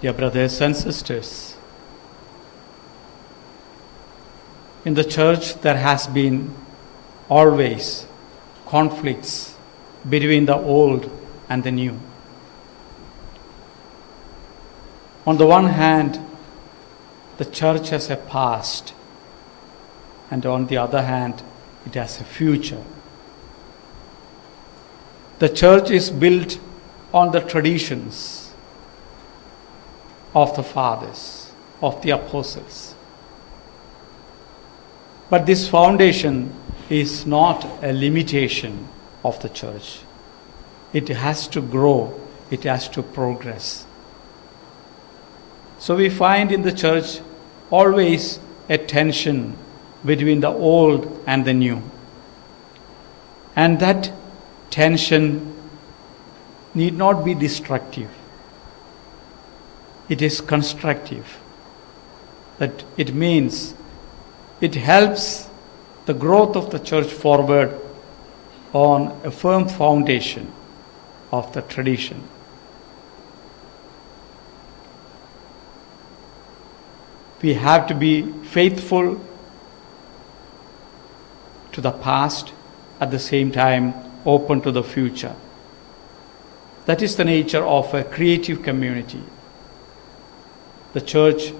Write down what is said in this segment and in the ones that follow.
Dear brothers and sisters, in the church there has been always conflicts between the old and the new. On the one hand, the church has a past, and on the other hand, it has a future. The church is built on the traditions of the fathers, of the apostles. But this foundation is not a limitation of the church. It has to grow, it has to progress. So we find in the church always a tension between the old and the new. And that tension need not be destructive. It is constructive. That it means it helps the growth of the church forward on a firm foundation of the tradition. We have to be faithful to the past, at the same time open to the future. That is the nature of a creative community. The church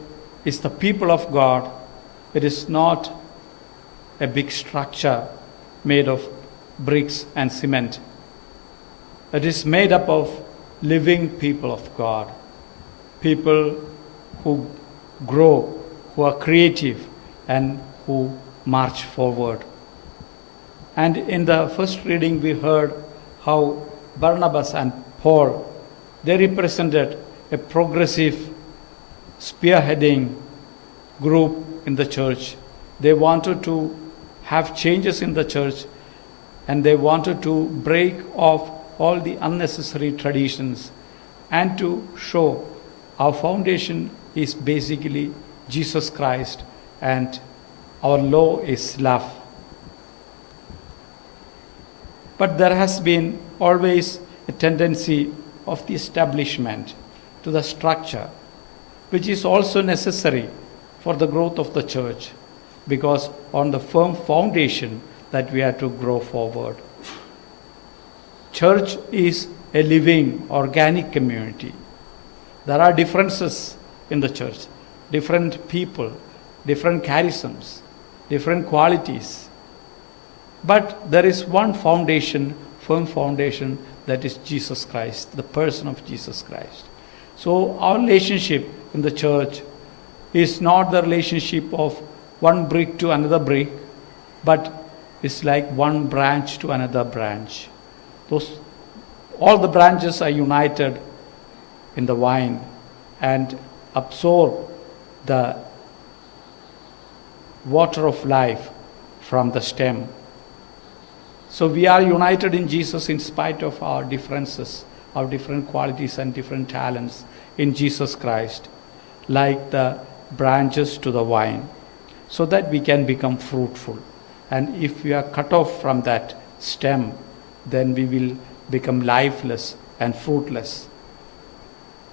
is the people of God. It is not a big structure made of bricks and cement. It is made up of living people of God, people who grow, who are creative, and who march forward. And in the first reading we heard how Barnabas and Paul, they represented a progressive spearheading group in the church. They wanted to have changes in the church, and they wanted to break off all the unnecessary traditions and to show our foundation is basically Jesus Christ and our law is love. But there has been always a tendency of the establishment to the structure, which is also necessary for the growth of the church, because on the firm foundation that we have to grow forward. Church is a living, organic community. There are differences in the church, different people, different charisms, different qualities. But there is one foundation, firm foundation, that is Jesus Christ, the person of Jesus Christ. So our relationship in the church is not the relationship of one brick to another brick, but it's like one branch to another branch. All the branches are united in the vine and absorb the water of life from the stem. So we are united in Jesus in spite of our differences, our different qualities and different talents in Jesus Christ, like the branches to the vine, so that we can become fruitful. And if we are cut off from that stem, then we will become lifeless and fruitless.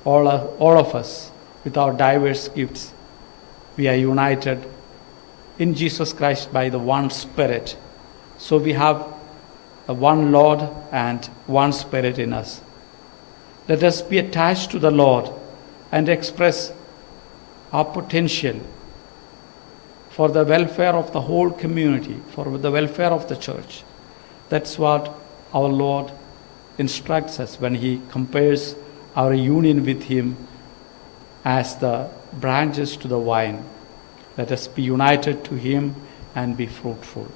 All of us, with our diverse gifts, we are united in Jesus Christ by the one Spirit. So we have a one Lord and one Spirit in us. Let us be attached to the Lord and express our potential for the welfare of the whole community, for the welfare of the church. That's what our Lord instructs us when He compares our union with Him as the branches to the vine. Let us be united to Him and be fruitful.